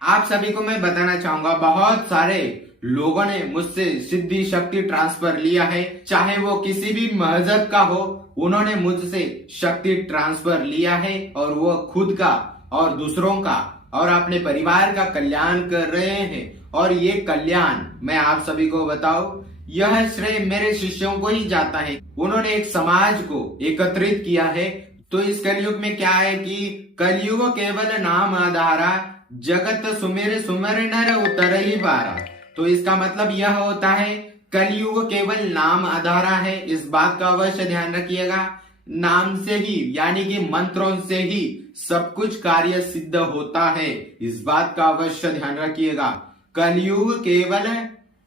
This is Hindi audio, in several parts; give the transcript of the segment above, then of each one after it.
आप सभी को मैं बताना चाहूंगा, बहुत सारे लोगों ने मुझसे सिद्धि शक्ति ट्रांसफर लिया है, चाहे वो किसी भी मजहब का हो। उन्होंने मुझसे शक्ति ट्रांसफर लिया है और वो खुद का और दूसरों का और अपने परिवार का कल्याण कर रहे हैं। और ये कल्याण मैं आप सभी को बताऊं, यह श्रेय मेरे शिष्यों को ही जाता है। उन्होंने एक समाज को एकत्रित किया है। तो इस कलयुग में क्या है कि कलयुग केवल नाम आधारा, जगत सुमेर सुमर नर उतर ही पारा। तो इसका मतलब यह होता है कलयुग केवल नाम आधारा है। इस बात का अवश्य ध्यान रखिएगा। नाम से ही यानी कि मंत्रों से ही सब कुछ कार्य सिद्ध होता है। इस बात का अवश्य ध्यान रखिएगा। कलयुग केवल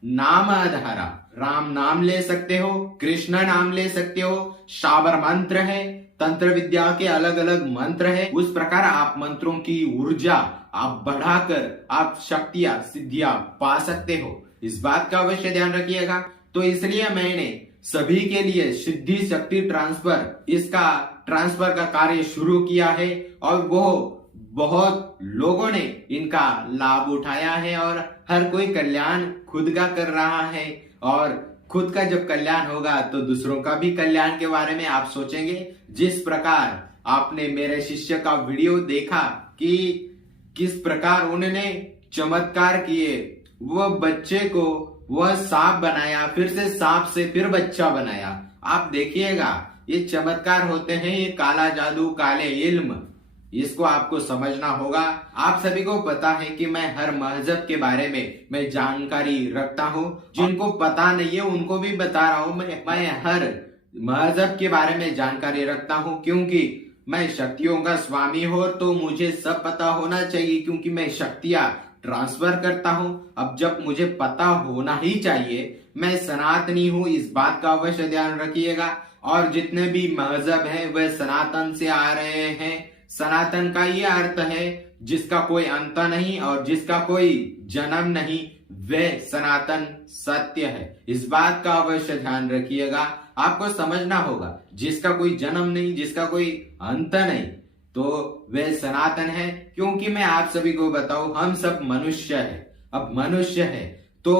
नाम आधारा। राम नाम ले सकते हो, कृष्ण नाम ले सकते हो, शाबर मंत्र है, तंत्र विद्या के अलग अलग मंत्र है। उस प्रकार आप मंत्रों की ऊर्जा आप बढ़ाकर आप शक्तियां सिद्धियां पा सकते हो। इस बात का अवश्य ध्यान रखिएगा। तो इसलिए मैंने सभी के लिए सिद्धि शक्ति ट्रांसफर, इसका ट्रांसफर का कार्य शुरू किया है और वो बहुत लोगों ने इनका लाभ उठाया है और हर कोई कल्याण खुद का कर रहा है। और खुद का जब कल्याण होगा तो दूसरों का भी कल्याण के बारे में आप सोचेंगे। जिस प्रकार आपने मेरे शिष्य का वीडियो देखा कि किस प्रकार उन्होंने चमत्कार किए, वह बच्चे को वह सांप बनाया, फिर से सांप से फिर बच्चा बनाया। आप देखिएगा, ये चमत्कार होते हैं, ये काला जादू, काले इल्म, इसको आपको समझना होगा। आप सभी को पता है कि मैं हर मजहब के बारे में मैं जानकारी रखता हूँ। जिनको पता नहीं है उनको भी बता रहा हूँ। मैं हर मजहब के बारे में जानकारी रखता हूँ, क्योंकि मैं शक्तियों का स्वामी हूँ तो मुझे सब पता होना चाहिए, क्योंकि मैं शक्तियां ट्रांसफर करता हूँ। अब जब मुझे पता होना ही चाहिए, मैं सनातनी हूँ, इस बात का अवश्य ध्यान रखिएगा। और जितने भी मजहब हैं वह सनातन से आ रहे हैं। सनातन का ये अर्थ है जिसका कोई अंत नहीं और जिसका कोई जन्म नहीं, वह सनातन सत्य है। इस बात का अवश्य ध्यान रखिएगा। आपको समझना होगा, जिसका कोई जन्म नहीं, जिसका कोई अंत नहीं, तो वह सनातन है। क्योंकि मैं आप सभी को बताऊं, हम सब मनुष्य है। अब मनुष्य है तो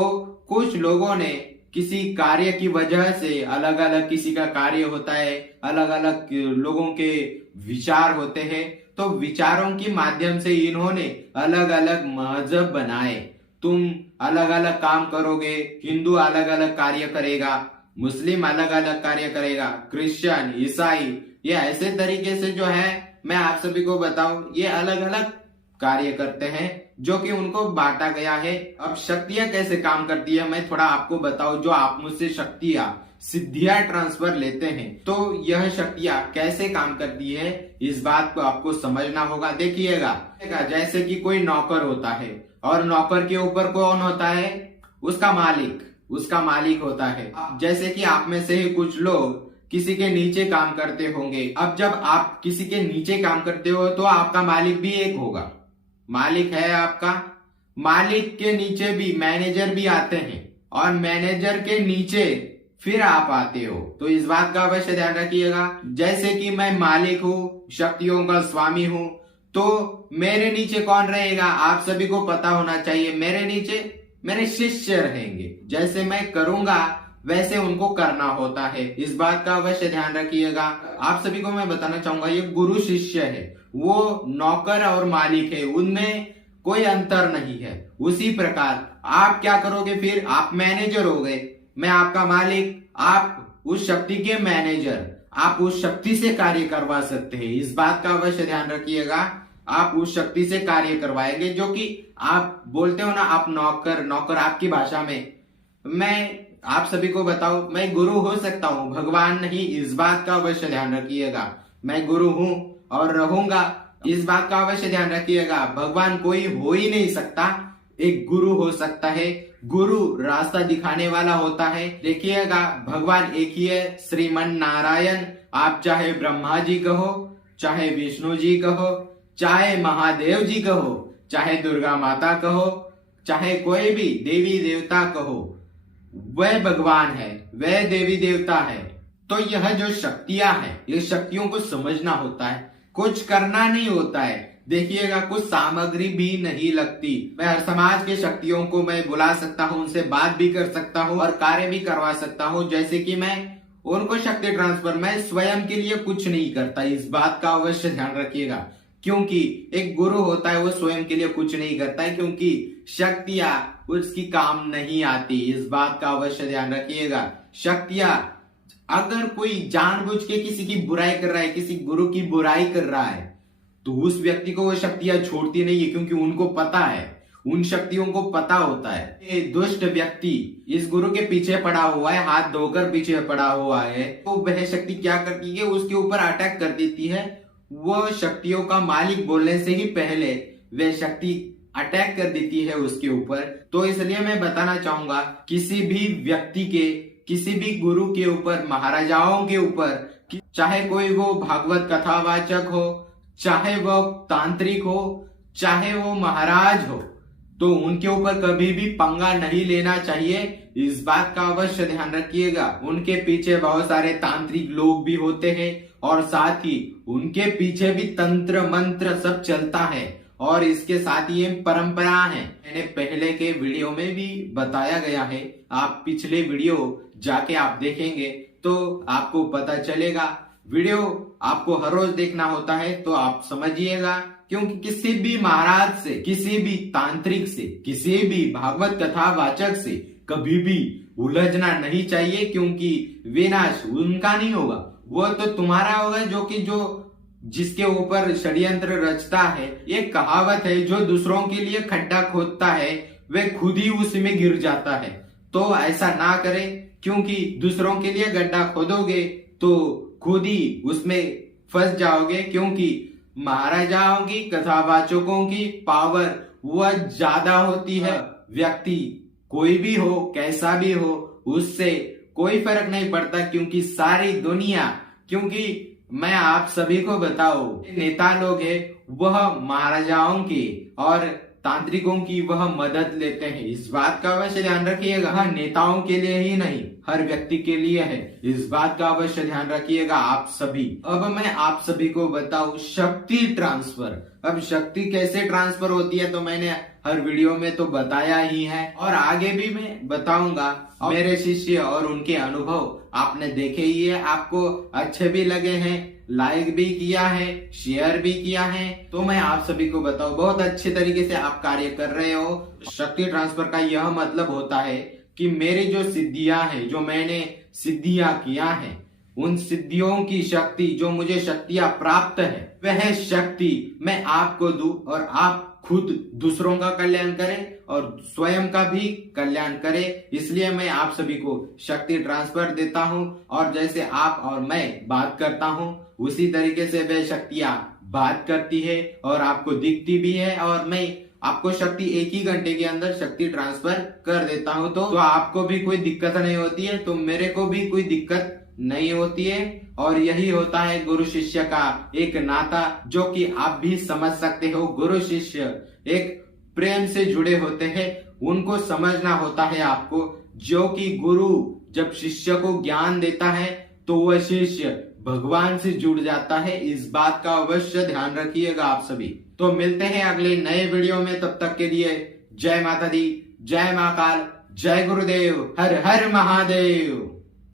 कुछ लोगों ने किसी कार्य की वजह से, अलग अलग किसी का कार्य होता है, अलग अलग लोगों के विचार होते हैं, तो विचारों के माध्यम से इन्होंने अलग अलग मजहब बनाए। तुम अलग अलग काम करोगे, हिंदू अलग अलग कार्य करेगा, मुस्लिम अलग अलग कार्य करेगा, क्रिश्चियन, ईसाई, ये ऐसे तरीके से जो है मैं आप सभी को बताऊं, ये अलग अलग कार्य करते हैं जो कि उनको बांटा गया है। अब शक्तियां कैसे काम करती है मैं थोड़ा आपको बताऊं। जो आप मुझसे शक्तियां सिद्धियां ट्रांसफर लेते हैं, तो यह शक्तियां कैसे काम करती है, इस बात को आपको समझना होगा। देखिएगा, जैसे कि कोई नौकर होता है और नौकर के ऊपर कौन होता है, उसका मालिक होता है। जैसे कि आप में से ही कुछ लोग किसी के नीचे काम करते होंगे। अब जब आप किसी के नीचे काम करते हो तो आपका मालिक भी एक होगा। मालिक है आपका, मालिक के नीचे भी मैनेजर भी आते हैं और मैनेजर के नीचे फिर आप आते हो। तो इस बात का अवश्य ध्यान रखिएगा। जैसे कि मैं मालिक हूँ, शक्तियों का स्वामी हूँ, तो मेरे नीचे कौन रहेगा आप सभी को पता होना चाहिए। मेरे नीचे मेरे शिष्य रहेंगे। जैसे मैं करूंगा वैसे उनको करना होता है। इस बात का अवश्य ध्यान रखिएगा। आप सभी को मैं बताना चाहूंगा, ये गुरु शिष्य है, वो नौकर और मालिक है, उनमें कोई अंतर नहीं है। उसी प्रकार आप क्या करोगे, फिर आप मैनेजर हो गए, मैं आपका मालिक, आप उस शक्ति के मैनेजर, आप उस शक्ति से कार्य करवा सकते हैं। इस बात का अवश्य ध्यान रखिएगा। आप उस शक्ति से कार्य करवाएंगे, जो कि आप बोलते हो ना, आप नौकर आपकी भाषा में। मैं आप सभी को बताओ, मैं गुरु हो सकता हूँ, भगवान नहीं। इस बात का अवश्य ध्यान रखिएगा। मैं गुरु हूँ और रहूंगा, इस बात का अवश्य ध्यान रखिएगा। भगवान कोई हो ही नहीं सकता, एक गुरु हो सकता है। गुरु रास्ता दिखाने वाला होता है। देखिएगा, भगवान एक ही है, श्रीमन नारायण। आप चाहे ब्रह्मा जी कहो, चाहे विष्णु जी कहो, चाहे महादेव जी कहो, चाहे दुर्गा माता कहो, चाहे कोई भी देवी देवता कहो, वह भगवान है, वह देवी देवता है। तो यह जो शक्तियां हैं, ये शक्तियों को समझना होता है, कुछ करना नहीं होता है। देखिएगा कुछ सामग्री भी नहीं लगती। मैं हर समाज के शक्तियों को मैं बुला सकता हूँ, उनसे बात भी कर सकता हूँ और कार्य भी करवा सकता हूँ। जैसे कि मैं उनको शक्ति ट्रांसफर, मैं स्वयं के लिए कुछ नहीं करता, इस बात का अवश्य ध्यान रखिएगा। क्योंकि एक गुरु होता है वो स्वयं के लिए कुछ नहीं करता है, क्योंकि शक्तियां उसकी काम नहीं आती, इस बात का अवश्य ध्यान रखिएगा। शक्तियां अगर कोई जानबूझ के किसी की बुराई कर रहा है, किसी गुरु की बुराई कर रहा है, तो उस व्यक्ति को वो शक्तियां छोड़ती नहीं है, क्योंकि उनको पता है, उन शक्तियों को पता होता है ये दुष्ट व्यक्ति इस गुरु के पीछे पड़ा हुआ है, हाथ धोकर पीछे पड़ा हुआ है। तो वह शक्ति क्या करती है, उसके ऊपर अटैक कर देती है। वो शक्तियों का मालिक बोलने से ही पहले वह शक्ति अटैक कर देती है उसके ऊपर। तो इसलिए मैं बताना चाहूंगा, किसी भी व्यक्ति के, किसी भी गुरु के ऊपर, महाराजाओं के ऊपर, चाहे कोई वो भागवत कथावाचक हो, चाहे वो तांत्रिक हो, चाहे वो महाराज हो, तो उनके ऊपर कभी भी पंगा नहीं लेना चाहिए, इस बात का अवश्य ध्यान रखिएगा। उनके पीछे बहुत सारे तांत्रिक लोग भी होते हैं और साथ ही उनके पीछे भी तंत्र मंत्र सब चलता है और इसके साथ ही परंपरा है। मैंने पहले के वीडियो में भी बताया गया है, आप पिछले वीडियो जाके आप देखेंगे तो आपको पता चलेगा। वीडियो आपको हर रोज देखना होता है तो आप समझिएगा, क्योंकि किसी भी महाराज से, किसी भी तांत्रिक से, किसी भी भागवत कथा वाचक से कभी भी उलझना नहीं चाहिए, क्योंकि विनाश उनका नहीं होगा, वो तो तुम्हारा होगा, जो जिसके ऊपर षड्यंत्र रचता है। एक कहावत है, जो दूसरों के लिए खड्डा खोदता है वह खुद ही उसमें गिर जाता है। तो ऐसा ना करें, क्योंकि दूसरों के लिए गड्ढा खोदोगे तो खुद ही उसमें फंस जाओगे, क्योंकि महाराजाओं की, कथावाचकों की पावर वह ज्यादा होती है। व्यक्ति कोई भी हो, कैसा भी हो, उससे कोई फर्क नहीं पड़ता, क्योंकि सारी दुनिया, क्योंकि मैं आप सभी को बताऊं, नेता लोग हैं वह महाराजाओं की और तांत्रिकों की वह मदद लेते हैं, इस बात का अवश्य ध्यान रखिएगा। नेताओं के लिए ही नहीं, हर व्यक्ति के लिए है, इस बात का अवश्य ध्यान रखिएगा आप सभी। अब मैं आप सभी को बताऊं शक्ति ट्रांसफर। अब शक्ति कैसे ट्रांसफर होती है तो मैंने हर वीडियो में तो बताया ही है और आगे भी मैं बताऊंगा। मेरे शिष्य और उनके अनुभव आपने देखे ही है, आपको अच्छे भी लगे हैं, लाइक भी किया है, शेयर भी किया है, तो मैं आप सभी को बताऊं बहुत अच्छे तरीके से आप कार्य कर रहे हो। शक्ति ट्रांसफर का यह मतलब होता है कि मेरी जो सिद्धियां हैं, जो मैंने सिद्धियां किया है, उन सिद्धियों की शक्ति, जो मुझे शक्तियां प्राप्त है, वह शक्ति मैं आपको दूं और आप खुद दूसरों का कल्याण करें और स्वयं का भी कल्याण करें। इसलिए मैं आप सभी को शक्ति ट्रांसफर देता हूं और जैसे आप और मैं बात करता हूं उसी तरीके से वह शक्तियां बात करती है और आपको दिखती भी है, और मैं आपको शक्ति 1 ही घंटे के अंदर शक्ति ट्रांसफर कर देता हूं। तो आपको भी कोई दिक्कत नहीं होती है, तो मेरे को भी कोई दिक्कत नहीं होती है। और यही होता है गुरु शिष्य का एक नाता, जो कि आप भी समझ सकते हो। गुरु शिष्य एक प्रेम से जुड़े होते हैं, उनको समझना होता है आपको, जो कि गुरु जब शिष्य को ज्ञान देता है तो वह शिष्य भगवान से जुड़ जाता है, इस बात का अवश्य ध्यान रखिएगा आप सभी। तो मिलते हैं अगले नए वीडियो में, तब तक के लिए जय माता दी, जय महाकाल, जय गुरुदेव, हर हर महादेव।